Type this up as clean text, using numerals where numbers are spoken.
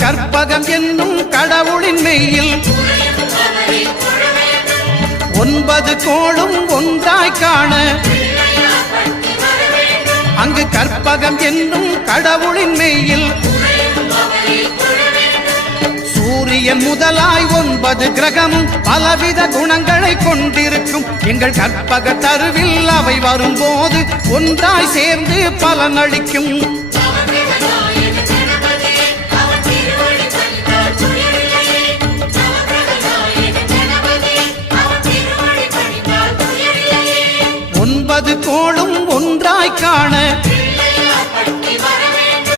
கற்பகம் என்னும் கடவுளின் மெய்யில் 9 கோளும் ஒன்றாய் காண அங்கு கற்பகம் என்னும் கடவுளின் மெய்யில் சூரியன் முதலாய் 9 கிரகமும் பலவித குணங்களை கொண்டிருக்கும் எங்கள் கற்பக தருவில் அவை வரும்போது ஒன்றாய் சேர்ந்து பலனளிக்கும். கோளும் ஒன்றாய் காண